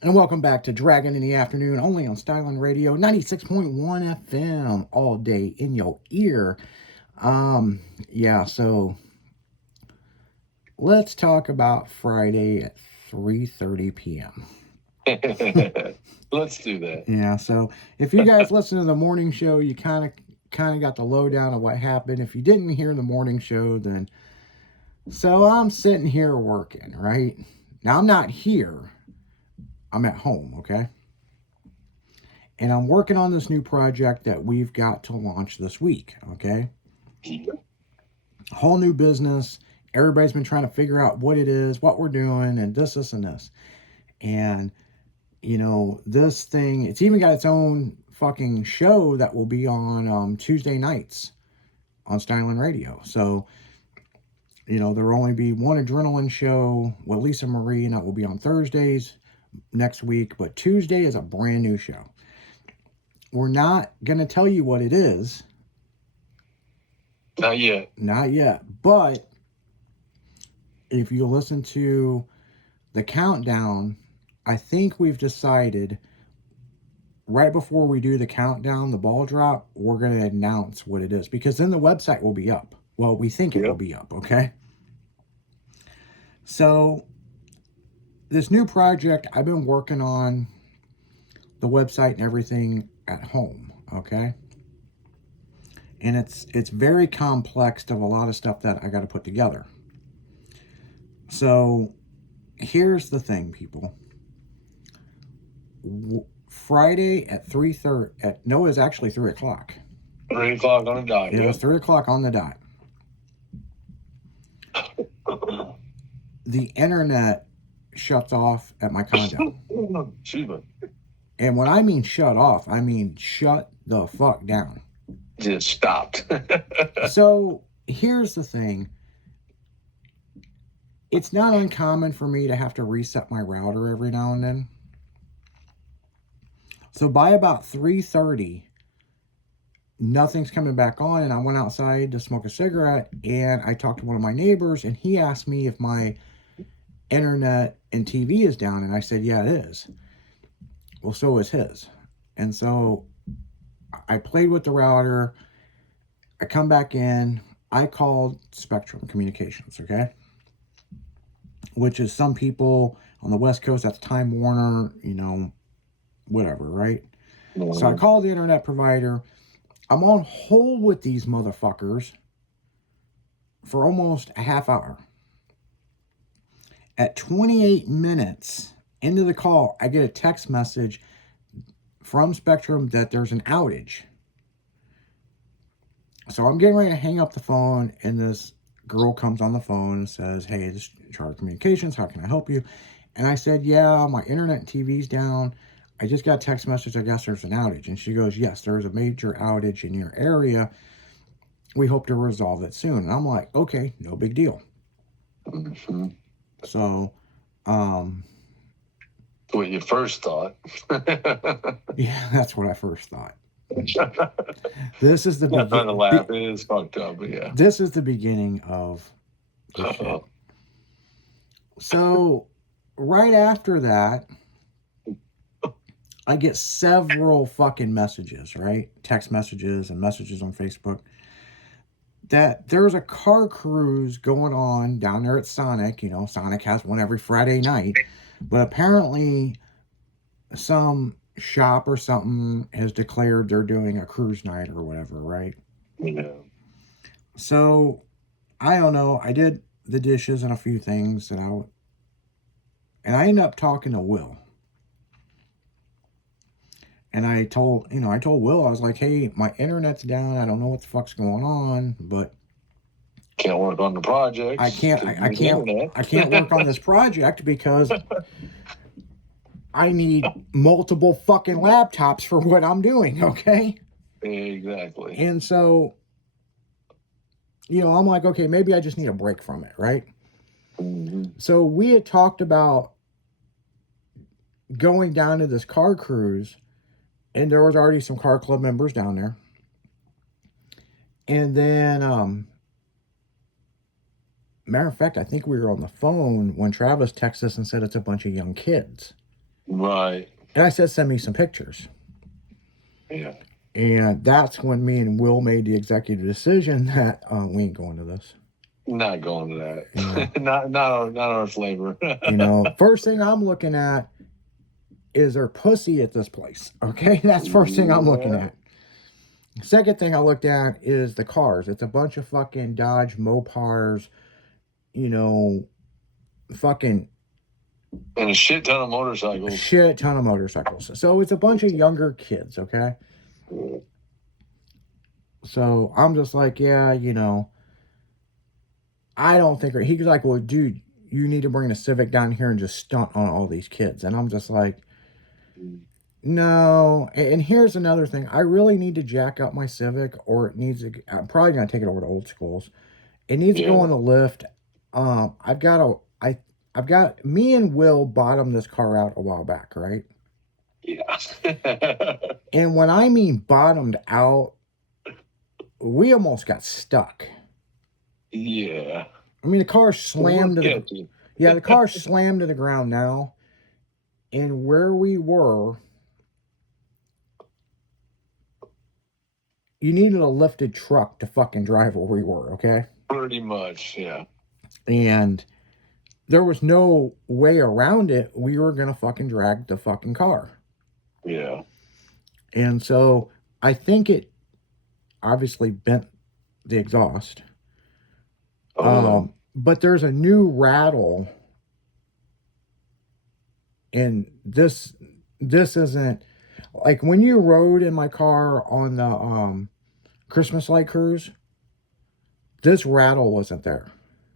And welcome back to Dragon in the Afternoon, only on Styling Radio, 96.1 FM, all day in your ear. So let's talk about Friday at 3:30 p.m. Let's do that. Yeah, so if you guys listen to the morning show, you kind of got the lowdown of what happened. If you didn't hear the morning show, then so I'm sitting here working, right? Now I'm not here. I'm at home, okay? And I'm working on this new project that we've got to launch this week, okay? Whole new business. Everybody's been trying to figure out what it is, what we're doing, and this, and this. And, this thing, it's even got its own fucking show that will be on Tuesday nights on Styling Radio. So, there will only be one adrenaline show with Lisa Marie, and that will be on Thursdays next week. But Tuesday is a brand new show. We're not going to tell you what it is. Not yet. Not yet. But if you listen to the countdown, I think we've decided right before we do the countdown, the ball drop, we're going to announce what it is. Because then the website will be up. Well, we think it will be up, okay? So, this new project, I've been working on the website and everything at home, okay? And it's very complex of a lot of stuff that I got to put together. So, here's the thing, people. Friday at 3:30, no, it was actually 3 o'clock. 3 o'clock on the dot. It was 3 o'clock on the dot. The internet shuts off at my condo. Excuse me. And when I mean shut off, I mean shut the fuck down. Just stopped. So here's the thing. It's not uncommon for me to have to reset my router every now and then. So by about 3:30, nothing's coming back on, and I went outside to smoke a cigarette, and I talked to one of my neighbors, and he asked me if my internet and TV is down, and I said, yeah, it is. Well, so is his. And so I played with the router. I come back in. I called Spectrum Communications, okay? Which is some people on the West Coast, that's Time Warner, whatever, right? So I called the internet provider. I'm on hold with these motherfuckers for almost a half hour. At 28 minutes into the call, I get a text message from Spectrum that there's an outage. So I'm getting ready to hang up the phone, and this girl comes on the phone and says, hey, this is Charter Communications, how can I help you? And I said, yeah, my internet and TV's down. I just got a text message, I guess there's an outage. And she goes, yes, there's a major outage in your area. We hope to resolve it soon. And I'm like, okay, no big deal. Mm-hmm. So, what you first thought. Yeah, that's what I first thought. This is the beginning. The laugh is fucked up, but yeah. This is the beginning of the shit. So, right after that, I get several fucking messages, right? Text messages and messages on Facebook that there's a car cruise going on down there at Sonic. Sonic has one every Friday night. But apparently some shop or something has declared they're doing a cruise night or whatever, right? Yeah. So, I don't know. I did the dishes and a few things, and I ended up talking to Will. And I told Will, I was like, hey, my internet's down. I don't know what the fuck's going on, but can't work on the project. I can't work on this project because I need multiple fucking laptops for what I'm doing, okay? Exactly. And so, I'm like, okay, maybe I just need a break from it, right? Mm-hmm. So we had talked about going down to this car cruise, and there was already some car club members down there. And then, matter of fact, I think we were on the phone when Travis texted us and said it's a bunch of young kids. Right. And I said, send me some pictures. Yeah. And that's when me and Will made the executive decision that we ain't going to this. Not going to that. Yeah. not our flavor. First thing I'm looking at is there pussy at this place. Okay, that's first thing I'm looking at. Second thing I looked at is the cars. It's a bunch of fucking Dodge Mopars, fucking And a shit ton of motorcycles. shit ton of motorcycles. So it's a bunch of younger kids, okay? So I'm just like, yeah, I don't think he's like, well, dude, you need to bring the Civic down here and just stunt on all these kids. And I'm just like, no. And here's another thing. I really need to jack up my Civic, or it needs to, I'm probably going to take it over to Old Schools. It needs to go on a lift. I've got, me and Will bottomed this car out a while back, right? Yeah. And when I mean bottomed out, we almost got stuck. Yeah. I mean, the car slammed to the, the car slammed to the ground now. And where we were, you needed a lifted truck to fucking drive where we were, okay? Pretty much, yeah. And there was no way around it. We were going to fucking drag the fucking car. Yeah. And so I think it obviously bent the exhaust. But there's a new rattle. And this isn't like when you rode in my car on the Christmas light cruise, this rattle wasn't there.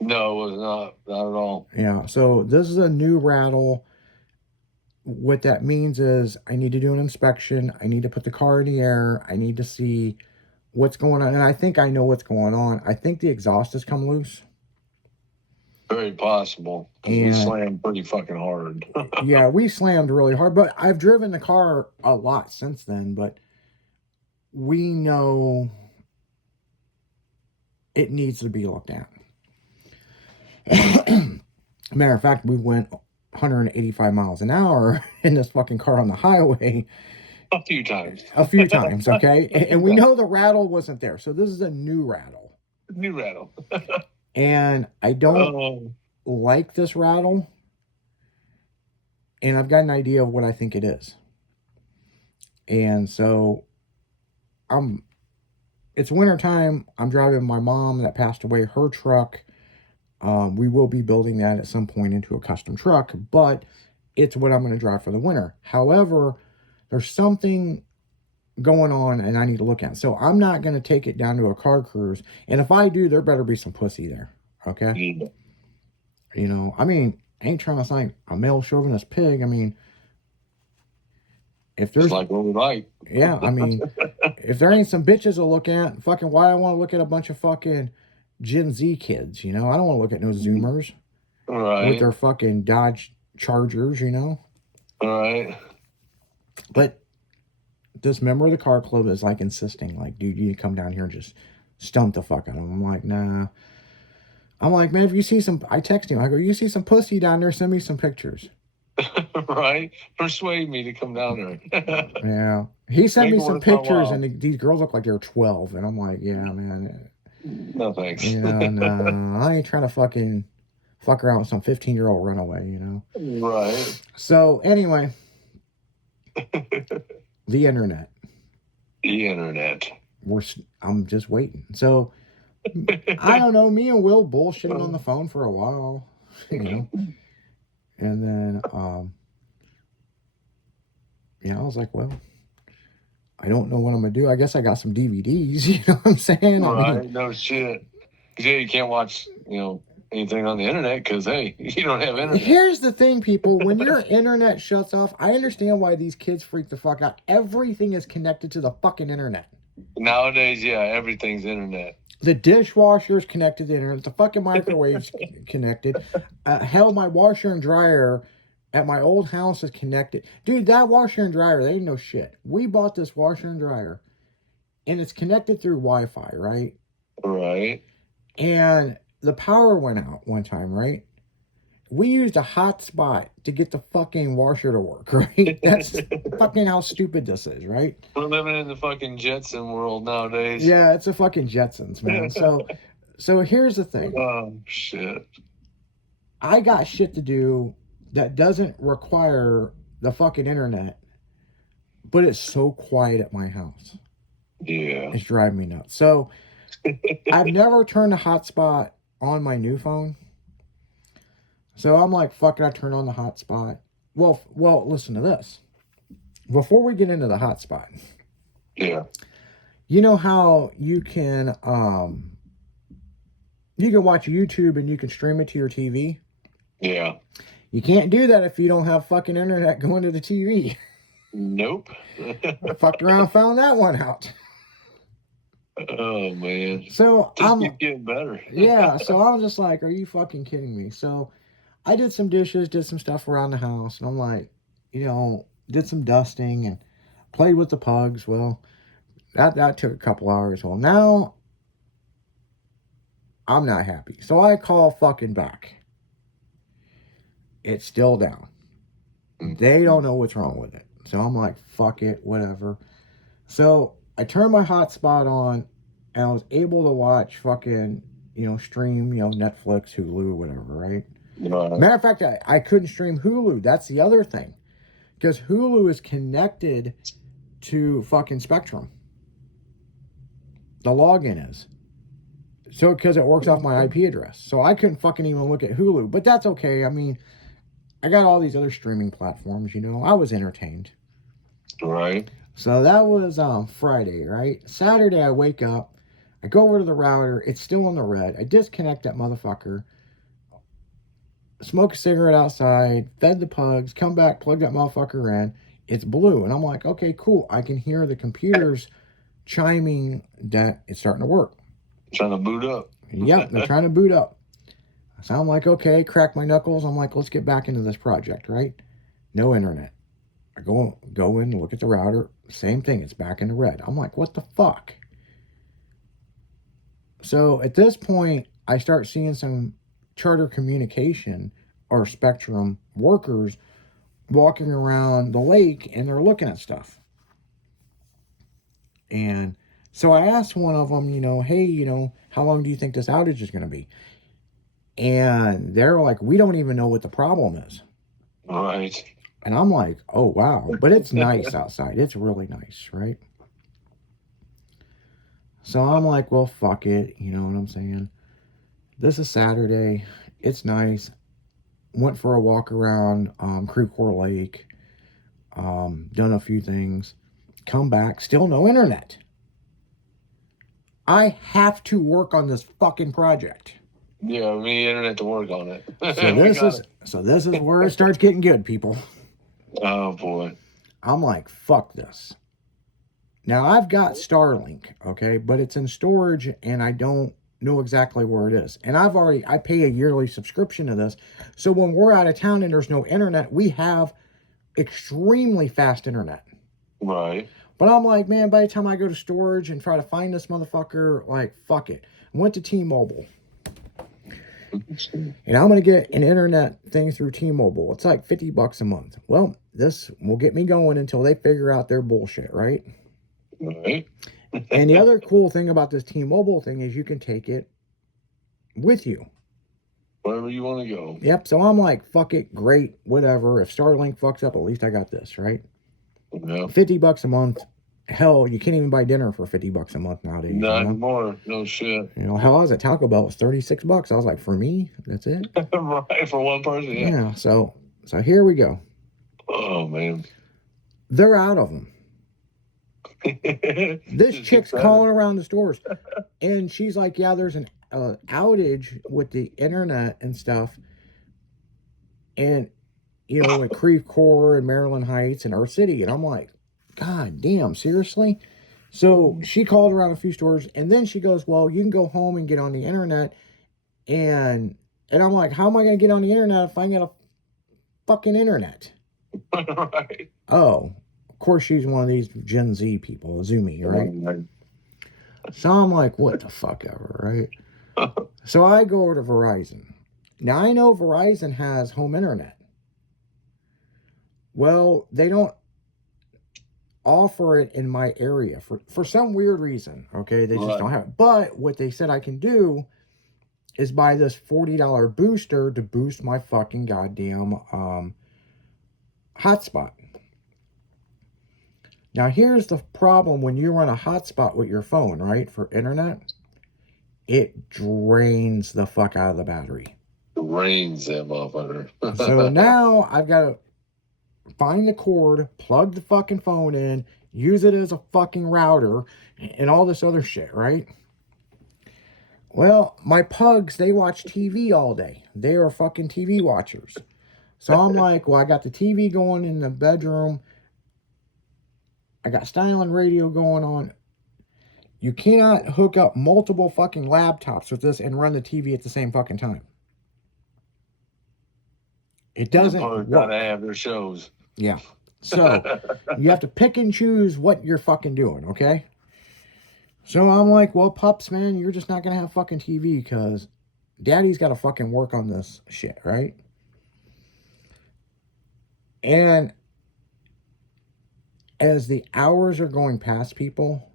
No, it was not at all. Yeah, so this is a new rattle. What that means is I need to do an inspection. I need to put the car in the air. I need to see what's going on. And I think I know what's going on. I think the exhaust has come loose. Very possible. We slammed pretty fucking hard. Yeah, we slammed really hard. But I've driven the car a lot since then. But we know it needs to be looked at. Matter of fact, we went 185 miles an hour in this fucking car on the highway. A few times, okay? And we know the rattle wasn't there. So this is a new rattle. New rattle. And I don't like this rattle. And I've got an idea of what I think it is. And so it's wintertime. I'm driving my mom that passed away, her truck. We will be building that at some point into a custom truck, but it's what I'm going to drive for the winter. However, there's something going on and I need to look at. So I'm not going to take it down to a car cruise. And if I do, there better be some pussy there. Okay. Yeah. I mean, I ain't trying to sound like a male chauvinist pig. I mean, if there's it's like what we like. Yeah. I mean, if there ain't some bitches to look at, fucking, why do I want to look at a bunch of fucking Gen Z kids? I don't want to look at no Zoomers. Right. With their fucking Dodge Chargers, Right. But this member of the car club is like insisting, like, dude, you need to come down here and just stump the fuck out of him. I'm like, nah. I'm like, man, if you see some, I text him, I go, you see some pussy down there, send me some pictures. Right. Persuade me to come down there. Yeah. He sent me some pictures and these girls look like they're 12. And I'm like, yeah, man. No thanks. No, I ain't trying to fucking fuck around with some 15-year-old runaway, Right. So anyway, the internet. I'm just waiting. So I don't know. Me and Will bullshitted on the phone for a while, and then I was like, well, I don't know what I'm gonna do. I guess I got some DVDs. You know what I'm saying? Right. No shit. Because you can't watch anything on the internet because hey, you don't have internet. Here's the thing, people. When your internet shuts off, I understand why these kids freak the fuck out. Everything is connected to the fucking internet. Nowadays, yeah, everything's internet. The dishwasher's connected to the internet. The fucking microwave's connected. Hell, my washer and dryer at my old house is connected. Dude, that washer and dryer, they ain't no shit. We bought this washer and dryer, and it's connected through Wi-Fi, right? Right. And the power went out one time, right? We used a hotspot to get the fucking washer to work, right? That's fucking how stupid this is, right? We're living in the fucking Jetson world nowadays. Yeah, it's a fucking Jetsons, man. So here's the thing. Oh shit. I got shit to do that doesn't require the fucking internet, but it's so quiet at my house. Yeah. It's driving me nuts. So I've never turned a hotspot on my new phone. So I'm like, fuck it, I turn on the hotspot. Well, listen to this. Before we get into the hotspot, Yeah. you know how you can watch YouTube and you can stream it to your TV? Yeah. You can't do that if you don't have fucking internet going to the TV. Nope. I fucked around, found that one out. Oh man. So Just keep getting better. Yeah, so I was just like, are you fucking kidding me? So I did some dishes, did some stuff around the house, and I'm like, did some dusting and played with the pugs. Well, that took a couple hours. Well, now I'm not happy. So I call fucking back. It's still down. They don't know what's wrong with it. So I'm like, fuck it, whatever. So I turned my hotspot on and I was able to watch fucking, stream, Netflix, Hulu, whatever, right? Matter of fact, I couldn't stream Hulu. That's the other thing. Because Hulu is connected to fucking Spectrum. The login is. So, because it works off my IP address. So I couldn't fucking even look at Hulu. But that's okay. I mean, I got all these other streaming platforms, I was entertained. Right. So that was Friday, right? Saturday, I wake up. I go over to the router. It's still in the red. I disconnect that motherfucker. Smoke a cigarette outside. Fed the pugs. Come back. Plug that motherfucker in. It's blue. And I'm like, okay, cool. I can hear the computers chiming that it's starting to work. Trying to boot up. Yep, they're trying to boot up. So I'm like, okay, crack my knuckles. I'm like, let's get back into this project, right? No internet. I go in, look at the router. Same thing. It's back in the red. I'm like, what the fuck? So at this point, I start seeing some Charter Communication or Spectrum workers walking around the lake and they're looking at stuff. And so I asked one of them, hey, how long do you think this outage is going to be? And they're like, we don't even know what the problem is. Right. And I'm like, oh, wow. But it's nice outside. It's really nice, right? So I'm like, well, fuck it. You know what I'm saying? This is Saturday. It's nice. Went for a walk around Creve-Coeur Lake. Done a few things. Come back. Still no internet. I have to work on this fucking project. Yeah, we need internet to work on it. So this is where it starts getting good, people. Oh boy. I'm like, fuck this. Now I've got Starlink, okay, but it's in storage and I don't know exactly where it is. And I pay a yearly subscription to this. So when we're out of town and there's no internet, we have extremely fast internet. Right. But I'm like, man, by the time I go to storage and try to find this motherfucker, like, fuck it. I went to T-Mobile. And I'm going to get an internet thing through T-Mobile. It's like $50 a month. Well, this will get me going until they figure out their bullshit, right? Right. And the other cool thing about this T-Mobile thing is you can take it with you. Wherever you want to go. Yep. So I'm like, fuck it, great, whatever. If Starlink fucks up, at least I got this, right? Yeah. $50 a month. Hell, you can't even buy dinner for $50 a month nowadays. Not anymore. No shit. Hell, I was at Taco Bell. It was $36. I was like, for me, that's it. Right, for one person. Yeah. So here we go. Oh man. They're out of them. This chick's calling around the stores, and she's like, yeah, there's an outage with the internet and stuff, and at Creve-Coeur and Maryland Heights and our city, and I'm like, God damn, seriously? So she called around a few stores, and then she goes, well, you can go home and get on the internet, and I'm like, how am I going to get on the internet if I ain't got a fucking internet? Right. Oh, of course she's one of these Gen Z people, Zoomy, right? So I'm like, what the fuck ever, right? So I go over to Verizon. Now, I know Verizon has home internet. Well, they don't offer it in my area for some weird reason. Okay, they just don't have it. But what they said I can do is buy this $40 booster to boost my fucking goddamn hotspot. Now, here's the problem when you run a hotspot with your phone, right, for internet. It drains the fuck out of the battery. Drains that motherfucker. So now I've got to find the cord, plug the fucking phone in, use it as a fucking router, and all this other shit, right? Well, my pugs, they watch TV all day. They are fucking TV watchers. So I'm like, well, I got the TV going in the bedroom. I got styling radio going on. You cannot hook up multiple fucking laptops with this and run the TV at the same fucking time. It doesn't work. Gotta have their shows. Yeah. So you have to pick and choose what you're fucking doing, okay? So I'm like, well, pups, man, you're just not gonna have fucking TV because daddy's got to fucking work on this shit, right? And as the hours are going past, people,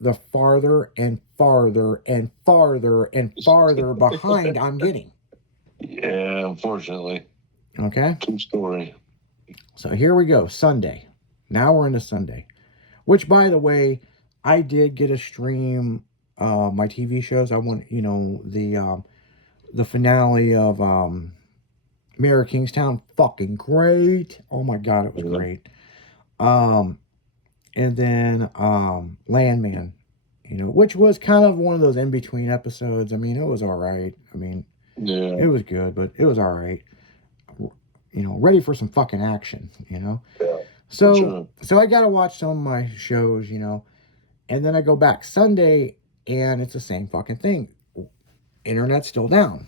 the farther and farther and farther and farther behind I'm getting. Yeah, unfortunately. Okay. True story. So here we go, Sunday. Now we're into Sunday. Which, by the way, I did get a stream my TV shows. I want, the finale of Mayor of Kingstown. Fucking great. Oh my God, it was great. And then Landman, which was kind of one of those in-between episodes. I mean, it was all right. I mean, yeah, it was good, but it was all right. Ready for some fucking action, Yeah, So, sure. So I got to watch some of my shows, and then I go back Sunday and it's the same fucking thing. Internet's still down.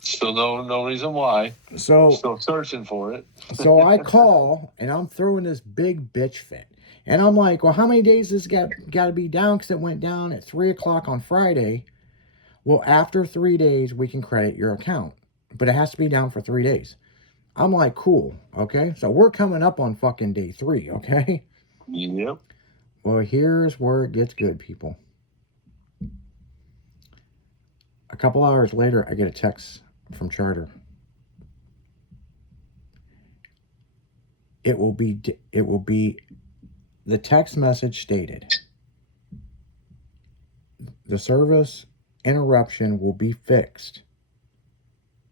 Still no reason why. So still searching for it. So I call and I'm throwing this big bitch fit. And I'm like, well, how many days this got to be down? Because it went down at 3 o'clock on Friday. Well, after 3 days, we can credit your account. But it has to be down for 3 days. I'm like, cool. Okay. So we're coming up on fucking day 3. Okay. Yep. Well, here's where it gets good, people. A couple hours later, I get a text from Charter. It will be the text message stated, the service interruption will be fixed,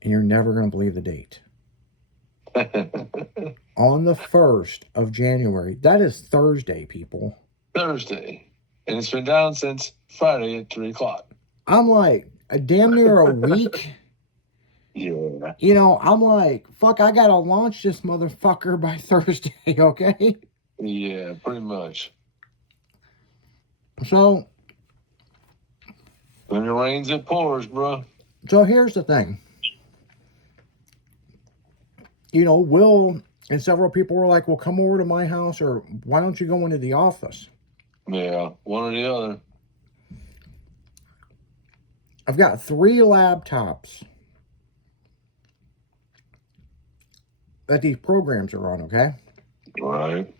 and you're never going to believe the date. On the 1st of January. That is Thursday, people. Thursday. And it's been down since Friday at 3 o'clock. I'm like, a damn near a week. Yeah. I'm like, fuck, I got to launch this motherfucker by Thursday, okay? Yeah, pretty much. So. When it rains, it pours, bro. So here's the thing. Will and several people were like, well, come over to my house, or why don't you go into the office? Yeah, one or the other. I've got 3 laptops that these programs are on, okay? Right.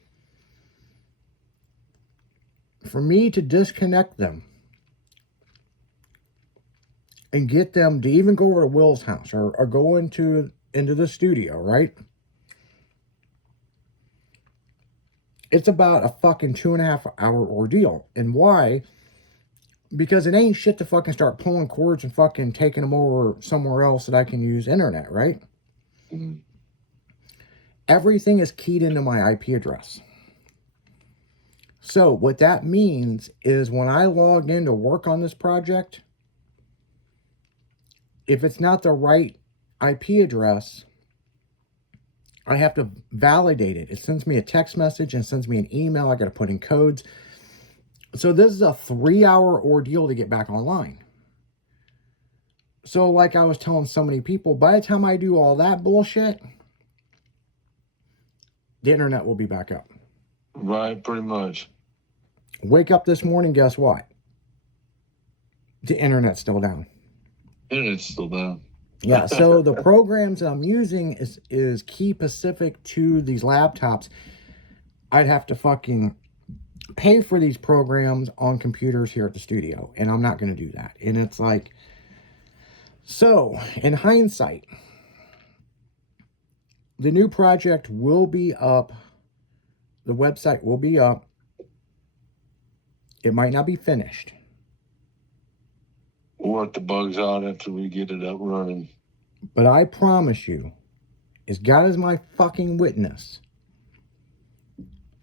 For me to disconnect them and get them to even go over to Will's house or go into the studio, right? It's about a fucking 2.5 hour ordeal. And why? Because it ain't shit to fucking start pulling cords and fucking taking them over somewhere else that I can use internet, right? Mm-hmm. Everything is keyed into my IP address. So what that means is when I log in to work on this project, if it's not the right IP address, I have to validate it. It sends me a text message and sends me an email. I got to put in codes. So this is a 3-hour ordeal to get back online. So like I was telling so many people, by the time I do all that bullshit, the internet will be back up. Right, pretty much. Wake up this morning, guess what? The internet's still down. Internet's still down. Yeah, so the programs that I'm using is key specific to these laptops. I'd have to fucking pay for these programs on computers here at the studio, and I'm not going to do that. And it's like, so in hindsight, the new project will be up. The website will be up. It might not be finished. We'll work the bugs out after we get it up running. But I promise you, as God is my fucking witness,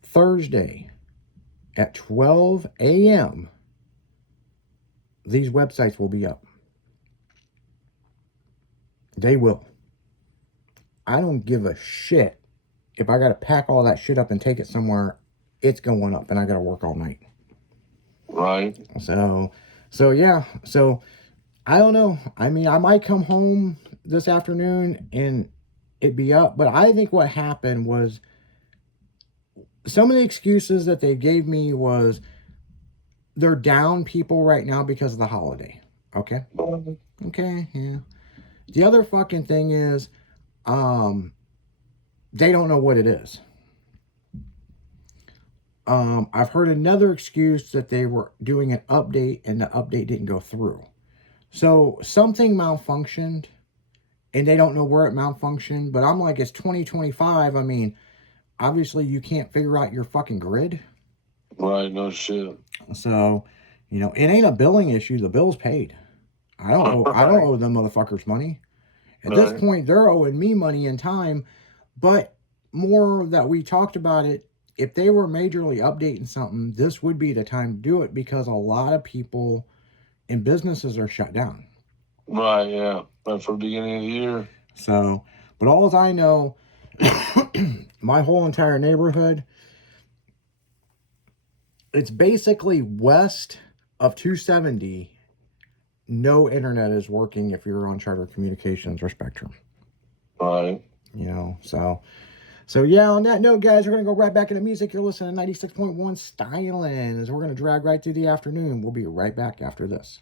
Thursday at 12 a.m., these websites will be up. They will. I don't give a shit. If I got to pack all that shit up and take it somewhere, it's going up, and I got to work all night. Right. So yeah. So I don't know. I mean, I might come home this afternoon and it be up, but I think what happened was some of the excuses that they gave me was they're down people right now because of the holiday. Okay. Okay. Yeah. The other fucking thing is, they don't know what it is. I've heard another excuse that they were doing an update and the update didn't go through. So something malfunctioned and they don't know where it malfunctioned. But I'm like, it's 2025. I mean, obviously you can't figure out your fucking grid. Right, no shit. So, you know, it ain't a billing issue. The bill's paid. I don't owe them motherfuckers money. At this point, they're owing me money in time. But more that we talked about it, if they were majorly updating something, this would be the time to do it because a lot of people and businesses are shut down. Right, yeah. Right for the beginning of the year. So, but all I know, my whole entire neighborhood, it's basically west of 270. No internet is working if you're on Charter Communications or Spectrum. Right. You know, so yeah, on that note, guys, we're going to go right back into music. You're listening to 96.1 Styling as we're going to drag right through the afternoon. We'll be right back after this.